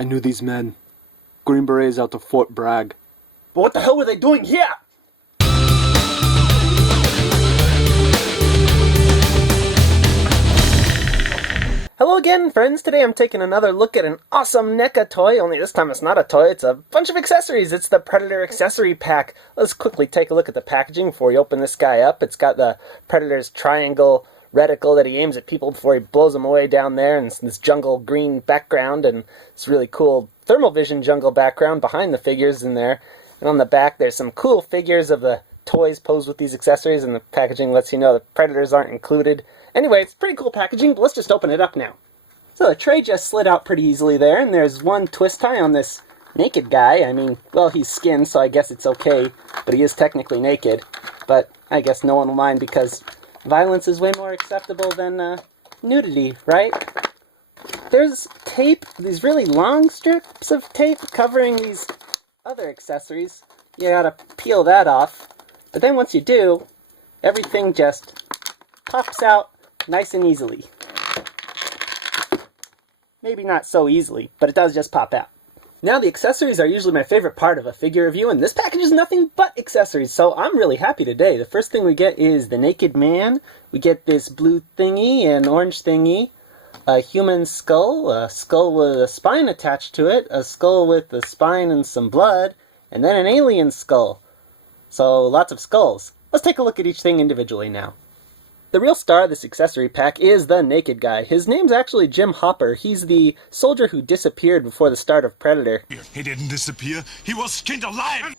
I knew these men. Green Berets out to Fort Bragg. But what the hell were they doing here? Hello again, friends. Today I'm taking another look at an awesome Neca toy, only this time it's not a toy, it's a bunch of accessories. It's the Predator Accessory Pack. Let's quickly take a look at the packaging before we open this guy up. It's got the Predator's triangle reticle that he aims at people before he blows them away down there, and this jungle green background, and this really cool thermal vision jungle background behind the figures in there. And on the back there's some cool figures of the toys posed with these accessories, and the packaging lets you know the Predators aren't included. Anyway, it's pretty cool packaging, but let's just open it up now. So the tray just slid out pretty easily there, and there's one twist tie on this naked guy. I mean, well, he's skinned, so I guess it's okay, but he is technically naked. But I guess no one will mind because violence is way more acceptable than nudity, right? There's tape, these really long strips of tape covering these other accessories. You gotta peel that off. But then once you do, everything just pops out nice and easily. Maybe not so easily, but it does just pop out. Now, the accessories are usually my favorite part of a figure review, and this package is nothing but accessories, so I'm really happy today. The first thing we get is the naked man. We get this blue thingy and orange thingy, a human skull, a skull with a spine attached to it, a skull with a spine and some blood, and then an alien skull. So, lots of skulls. Let's take a look at each thing individually now. The real star of this accessory pack is the naked guy. His name's actually Jim Hopper. He's the soldier who disappeared before the start of Predator. He didn't disappear. He was skinned alive!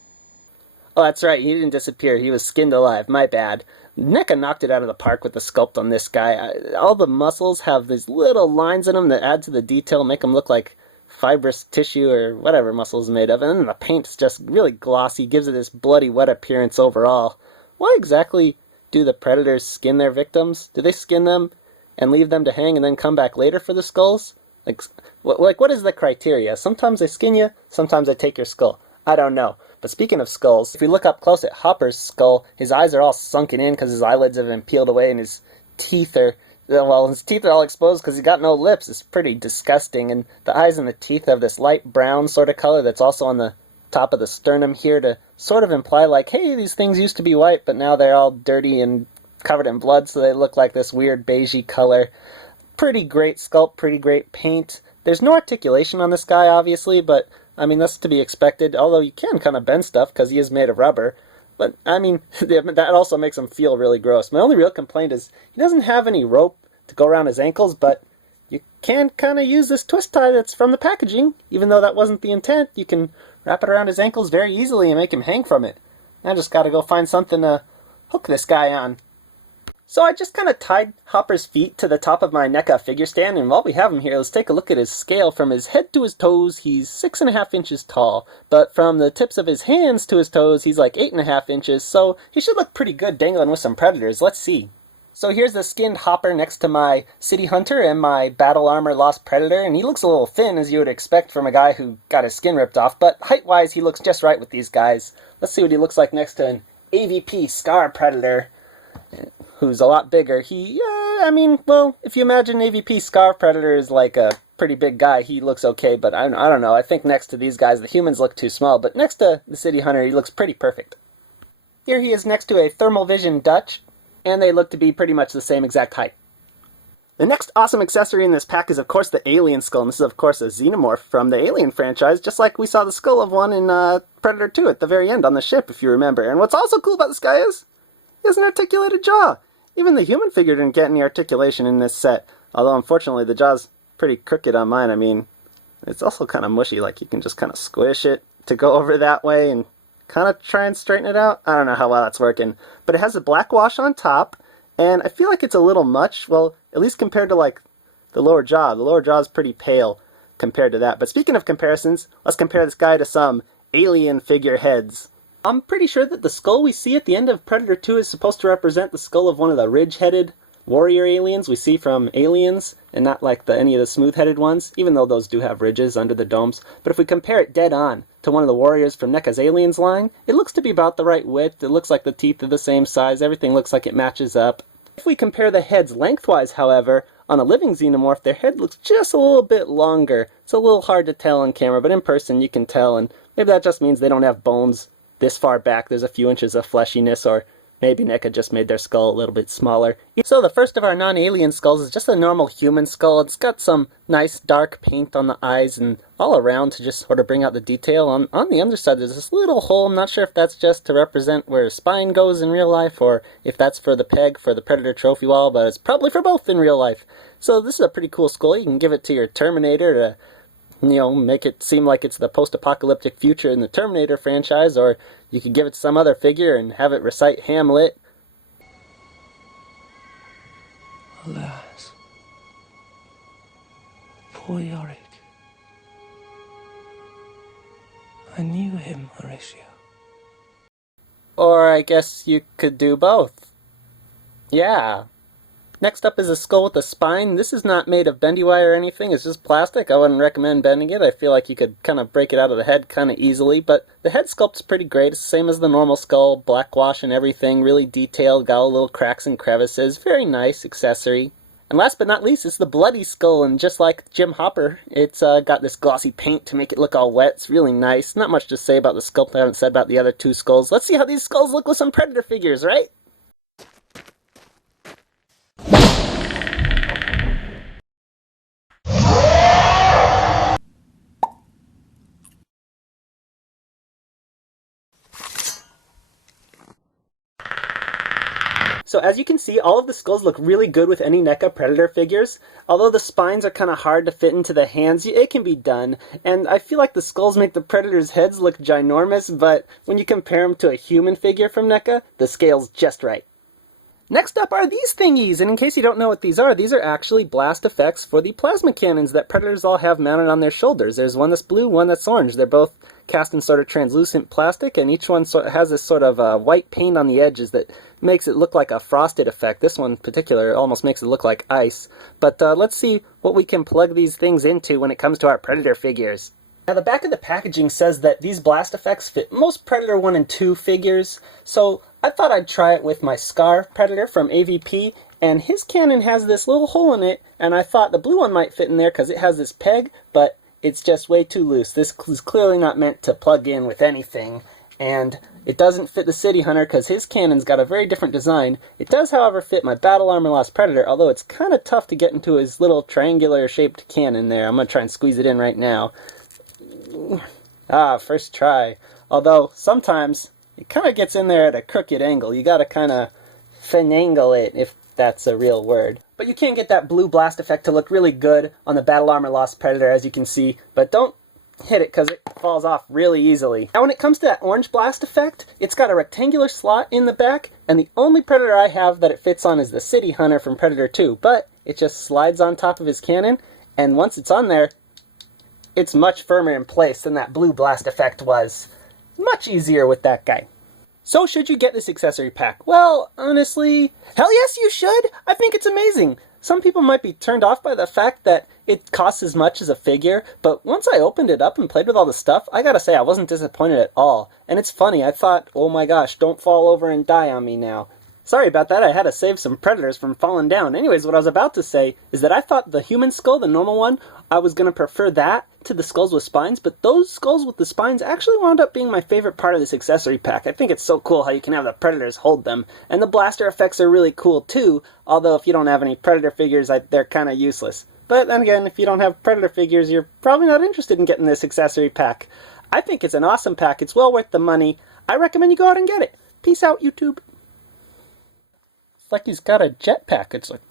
Oh, that's right. He didn't disappear. He was skinned alive. My bad. Neca knocked it out of the park with the sculpt on this guy. All the muscles have these little lines in them that add to the detail, make them look like fibrous tissue or whatever muscle is made of. And then the paint's just really glossy, gives it this bloody wet appearance overall. Why exactly do the Predators skin their victims? Do they skin them and leave them to hang and then come back later for the skulls? Like what is the criteria? Sometimes they skin you, sometimes they take your skull. I don't know. But speaking of skulls, if we look up close at Hopper's skull, his eyes are all sunken in because his eyelids have been peeled away and his teeth are, well, his teeth are all exposed because he's got no lips. It's pretty disgusting. And the eyes and the teeth have this light brown sort of color that's also on the top of the sternum here to sort of imply like, hey, these things used to be white, but now they're all dirty and covered in blood, so they look like this weird beigey color. Pretty great sculpt, pretty great paint. There's no articulation on this guy, obviously, but, I mean, that's to be expected, although you can kind of bend stuff because he is made of rubber. But, I mean, that also makes him feel really gross. My only real complaint is he doesn't have any rope to go around his ankles, but you can kind of use this twist tie that's from the packaging. Even though that wasn't the intent, you can wrap it around his ankles very easily and make him hang from it. I just gotta go find something to hook this guy on. So I just kind of tied Hopper's feet to the top of my Neca figure stand, and while we have him here, let's take a look at his scale. From his head to his toes, he's 6.5 inches tall, but from the tips of his hands to his toes, he's like 8.5 inches, so he should look pretty good dangling with some Predators. Let's see. So here's the skinned Hopper next to my City Hunter and my Battle Armor Lost Predator, and he looks a little thin, as you would expect from a guy who got his skin ripped off, but height-wise he looks just right with these guys. Let's see what he looks like next to an AVP Scar Predator, who's a lot bigger. I mean, well, if you imagine AVP Scar Predator is like a pretty big guy, he looks okay, but I don't know. I think next to these guys, the humans look too small, but next to the City Hunter, he looks pretty perfect. Here he is next to a Thermal Vision Dutch, and they look to be pretty much the same exact height. The next awesome accessory in this pack is, of course, the alien skull. And this is, of course, a xenomorph from the Alien franchise, just like we saw the skull of one in Predator 2 at the very end on the ship, if you remember. And what's also cool about this guy is he has an articulated jaw. Even the human figure didn't get any articulation in this set, although, unfortunately, the jaw's pretty crooked on mine. I mean, it's also kind of mushy, like you can just kind of squish it to go over that way and kind of try and straighten it out. I don't know how well that's working. But it has a black wash on top, and I feel like it's a little much. Well, at least compared to, like, the lower jaw. The lower jaw is pretty pale compared to that. But speaking of comparisons, let's compare this guy to some alien figure heads. I'm pretty sure that the skull we see at the end of Predator 2 is supposed to represent the skull of one of the ridge-headed warrior aliens we see from Aliens, and not like any of the smooth-headed ones, even though those do have ridges under the domes. But if we compare it dead on to one of the warriors from Neca's Aliens line, it looks to be about the right width. It looks like the teeth are the same size. Everything looks like it matches up. If we compare the heads lengthwise, however, On a living xenomorph, their head looks just a little bit longer. It's a little hard to tell on camera, but in person you can tell, and maybe that just means they don't have bones this far back. There's a few inches of fleshiness, or maybe Neca just made their skull a little bit smaller. So the first of our non-alien skulls is just a normal human skull. It's got some nice dark paint on the eyes and all around to just sort of bring out the detail. On the underside there's this little hole. I'm not sure if that's just to represent where a spine goes in real life, or if that's for the peg for the Predator trophy wall, but it's probably for both in real life. So this is a pretty cool skull. You can give it to your Terminator to, you know, make it seem like it's the post-apocalyptic future in the Terminator franchise, or you could give it to some other figure and have it recite Hamlet. Alas, poor Yorick. I knew him, Horatio. Or I guess you could do both. Yeah. Next up is a skull with a spine. This is not made of bendy wire or anything. It's just plastic. I wouldn't recommend bending it. I feel like you could kind of break it out of the head kind of easily. But the head sculpt's pretty great. It's the same as the normal skull. Black wash and everything. Really detailed. Got all little cracks and crevices. Very nice accessory. And last but not least, it's the bloody skull. And just like Jim Hopper, it's got this glossy paint to make it look all wet. It's really nice. Not much to say about the sculpt I haven't said about the other two skulls. Let's see how these skulls look with some Predator figures, right? So as you can see, all of the skulls look really good with any NECA Predator figures. Although the spines are kind of hard to fit into the hands, it can be done. And I feel like the skulls make the Predator's heads look ginormous, but when you compare them to a human figure from NECA, the scale's just right. Next up are these thingies, and in case you don't know what these are actually blast effects for the plasma cannons that Predators all have mounted on their shoulders. There's one that's blue, one that's orange. They're both cast in sort of translucent plastic, and each one has this sort of white paint on the edges that makes it look like a frosted effect. This one in particular almost makes it look like ice. But let's see what we can plug these things into when it comes to our Predator figures. Now the back of the packaging says that these blast effects fit most Predator 1 and 2 figures, so I thought I'd try it with my Scar Predator from AVP, and his cannon has this little hole in it, and I thought the blue one might fit in there because it has this peg, but it's just way too loose. This is clearly not meant to plug in with anything, and it doesn't fit the City Hunter because his cannon's got a very different design. It does, however, fit my Battle Armor Lost Predator, although it's kind of tough to get into his little triangular-shaped cannon there. I'm going to try and squeeze it in right now. First try. Although, sometimes it kind of gets in there at a crooked angle. You gotta kind of finagle it, if that's a real word. But you can get that blue blast effect to look really good on the Battle Armor Lost Predator, as you can see. But don't hit it, because it falls off really easily. Now when it comes to that orange blast effect, it's got a rectangular slot in the back, and the only Predator I have that it fits on is the City Hunter from Predator 2. But it just slides on top of his cannon, and once it's on there, it's much firmer in place than that blue blast effect was. Much easier with that guy. So should you get this accessory pack? Well, honestly, hell yes you should! I think it's amazing! Some people might be turned off by the fact that it costs as much as a figure, but once I opened it up and played with all the stuff, I gotta say I wasn't disappointed at all. And it's funny, I thought, oh my gosh, don't fall over and die on me now. Sorry about that, I had to save some Predators from falling down. Anyways, what I was about to say is that I thought the human skull, the normal one, I was going to prefer that to the skulls with spines, but those skulls with the spines actually wound up being my favorite part of this accessory pack. I think it's so cool how you can have the Predators hold them. And the blaster effects are really cool too, although if you don't have any Predator figures, they're kind of useless. But then again, if you don't have Predator figures, you're probably not interested in getting this accessory pack. I think it's an awesome pack. It's well worth the money. I recommend you go out and get it. Peace out, YouTube. It's like he's got a jetpack. It's like...